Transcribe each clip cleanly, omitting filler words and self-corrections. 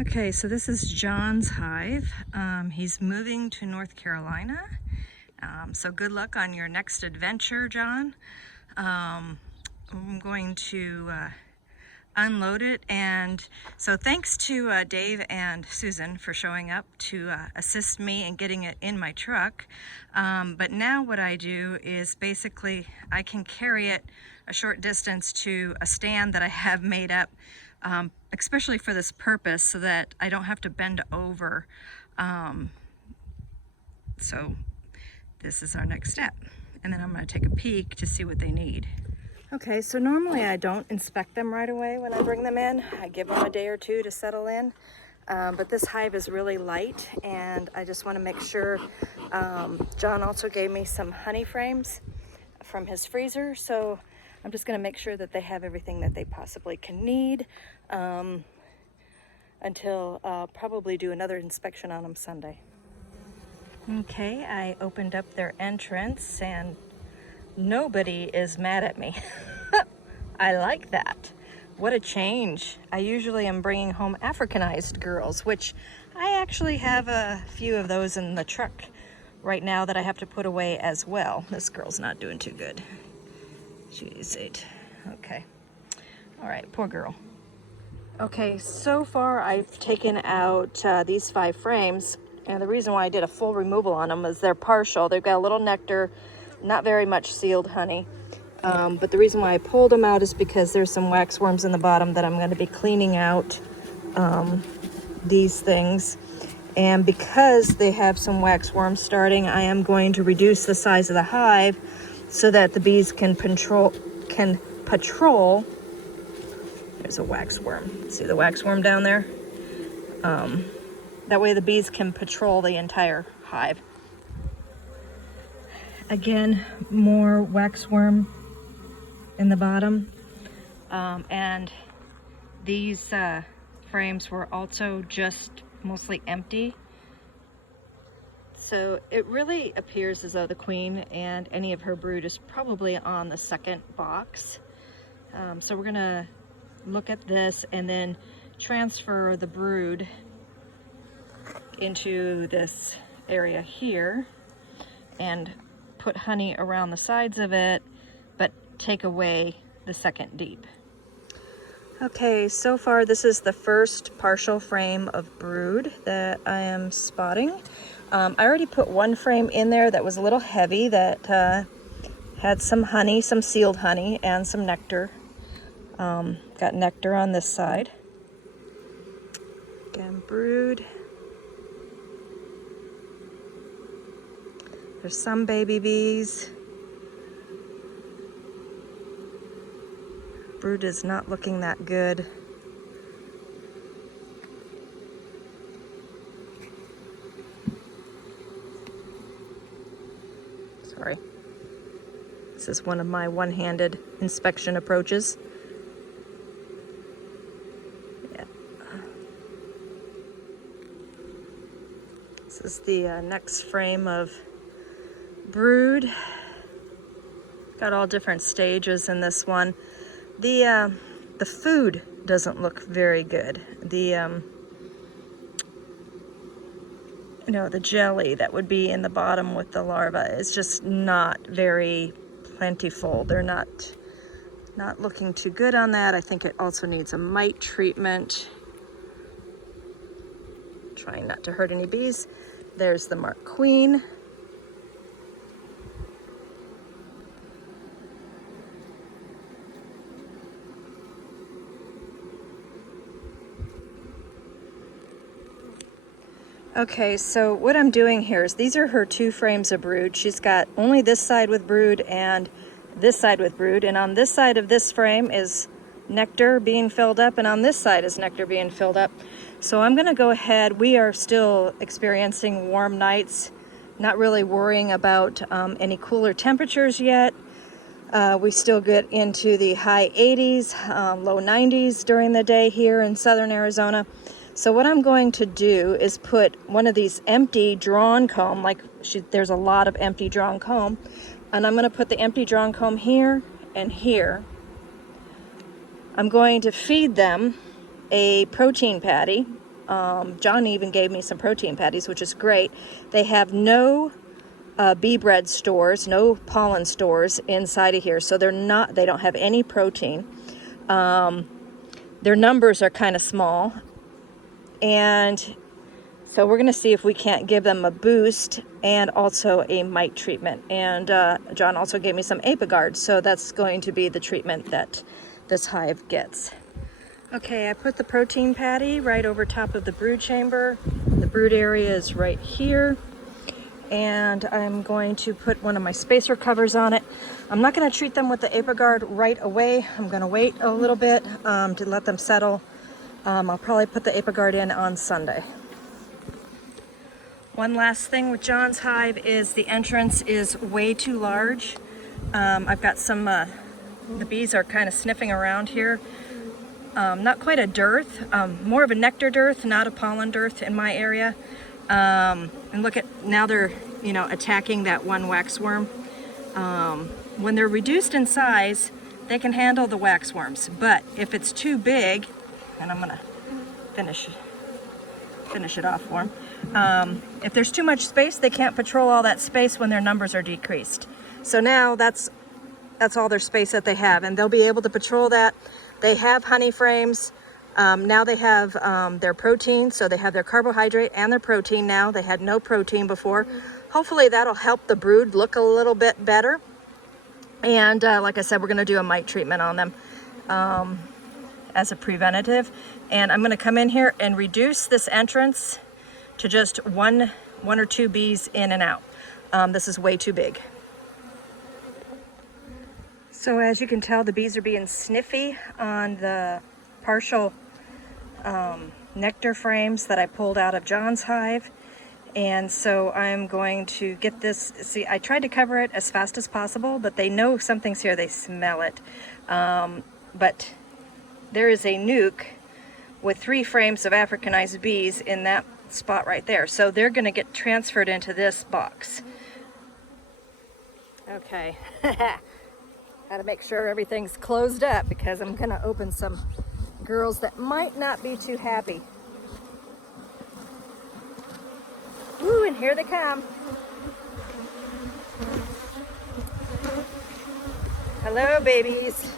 Okay, so this is John's hive. He's moving to North Carolina. So good luck on your next adventure, John. I'm going to unload it, and so thanks to Dave and Susan for showing up to assist me in getting it in my truck. But now what I do is basically I can carry it a short distance to a stand that I have made up, especially for this purpose, so that I don't have to bend over. So this is our next step, and then I'm going to take a peek to see what they need. Okay, so normally I don't inspect them right away when I bring them in. I give them a day or two to settle in. But this hive is really light, and I just want to make sure. John also gave me some honey frames from his freezer, so I'm just going to make sure that they have everything that they possibly can need until I'll probably do another inspection on them Sunday. Okay, I opened up their entrance and nobody is mad at me. I like that. What a change. I usually am bringing home Africanized girls, which I actually have a few of those in the truck right now that I have to put away as well. This girl's not doing too good. She's 8. Okay. All right, poor girl. Okay, so far I've taken out these 5 frames, and the reason why I did a full removal on them is they're partial. They've got a little nectar, not very much sealed honey. But the reason why I pulled them out is because there's some wax worms in the bottom that I'm going to be cleaning out these things. And because they have some wax worms starting, I am going to reduce the size of the hive so that the bees can patrol. There's a wax worm. See the wax worm down there? That way the bees can patrol the entire hive. Again, more wax worm in the bottom, and these frames were also just mostly empty, so it really appears as though the queen and any of her brood is probably on the second box. So we're gonna look at this and then transfer the brood into this area here and put honey around the sides of it, but take away the second deep. Okay, so far this is the first partial frame of brood that I am spotting. I already put one frame in there that was a little heavy, that had some honey, some sealed honey, and some nectar. Got nectar on this side. Again, brood. There's some baby bees. Brood is not looking that good. Sorry. This is one of my one-handed inspection approaches. Yeah. This is the next frame of brood. Got all different stages in this one. The food doesn't look very good. The the jelly that would be in the bottom with the larva is just not very plentiful. They're not looking too good on that. I think it also needs a mite treatment. Trying not to hurt any bees. There's the marked queen. Okay, so what I'm doing here is these are her 2 frames of brood. She's got only this side with brood and this side with brood, and on this side of this frame is nectar being filled up, and on this side is nectar being filled up. So I'm gonna go ahead. We are still experiencing warm nights, not really worrying about any cooler temperatures yet. We still get into the high 80s, low 90s during the day here in southern Arizona. So what I'm going to do is put one of these empty drawn comb, there's a lot of empty drawn comb, and I'm going to put the empty drawn comb here and here. I'm going to feed them a protein patty John even gave me some protein patties, which is great. They have no bee bread stores, no pollen stores inside of here, so they don't have any protein. Their numbers are kind of small, and so we're going to see if we can't give them a boost and also a mite treatment. And John also gave me some Apigard, so that's going to be the treatment that this hive gets. Okay, I put the protein patty right over top of the brood chamber. The brood area is right here. And I'm going to put one of my spacer covers on it. I'm not going to treat them with the Apigard right away. I'm going to wait a little bit to let them settle. I'll probably put the Apigard in on Sunday. One last thing with John's hive is the entrance is way too large. I've got some, the bees are kind of sniffing around here. Not quite a dearth, more of a nectar dearth, not a pollen dearth in my area. And look at, now they're, attacking that one waxworm. When they're reduced in size, they can handle the waxworms. But if it's too big, and I'm gonna finish it off for them. If there's too much space, they can't patrol all that space when their numbers are decreased. So now that's all their space that they have, and they'll be able to patrol that. They have honey frames. Now they have their protein, so they have their carbohydrate and their protein now. They had no protein before. Hopefully that'll help the brood look a little bit better. And like I said, we're going to do a mite treatment on them as a preventative. And I'm going to come in here and reduce this entrance to just one or two bees in and out. This is way too big. So as you can tell, the bees are being sniffy on the partial nectar frames that I pulled out of John's hive. And so I'm going to get this, see, I tried to cover it as fast as possible, but they know something's here, they smell it. But there is a nuke with 3 frames of Africanized bees in that spot right there. So they're gonna get transferred into this box. Okay, gotta make sure everything's closed up because I'm gonna open some girls that might not be too happy. Ooh, and here they come. Hello, babies.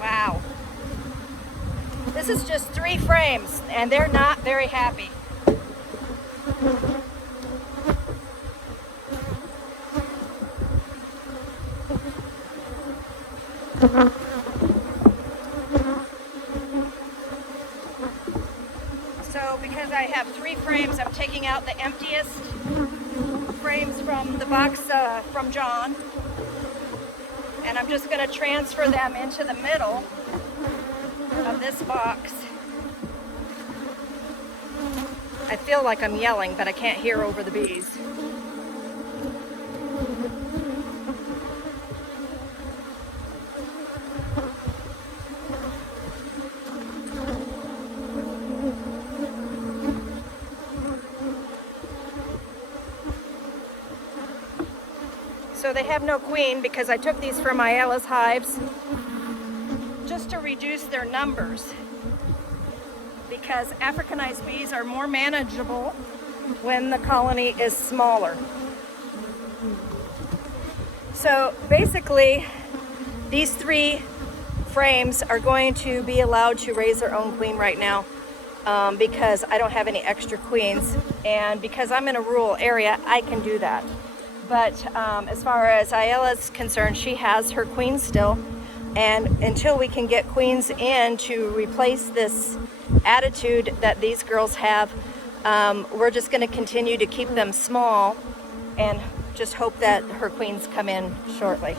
Wow. This is just 3 frames, and they're not very happy. So because I have 3 frames, I'm taking out the emptiest frames from the box from John, and I'm just going to transfer them into the middle of this box. I feel like I'm yelling, but I can't hear over the bees. So they have no queen because I took these from Ayala's hives just to reduce their numbers, because Africanized bees are more manageable when the colony is smaller. So basically, these 3 frames are going to be allowed to raise their own queen right now because I don't have any extra queens, and because I'm in a rural area, I can do that. But as far as Ayala's concerned, she has her queen still, and until we can get queens in to replace this attitude that these girls have, we're just going to continue to keep them small and just hope that her queens come in shortly.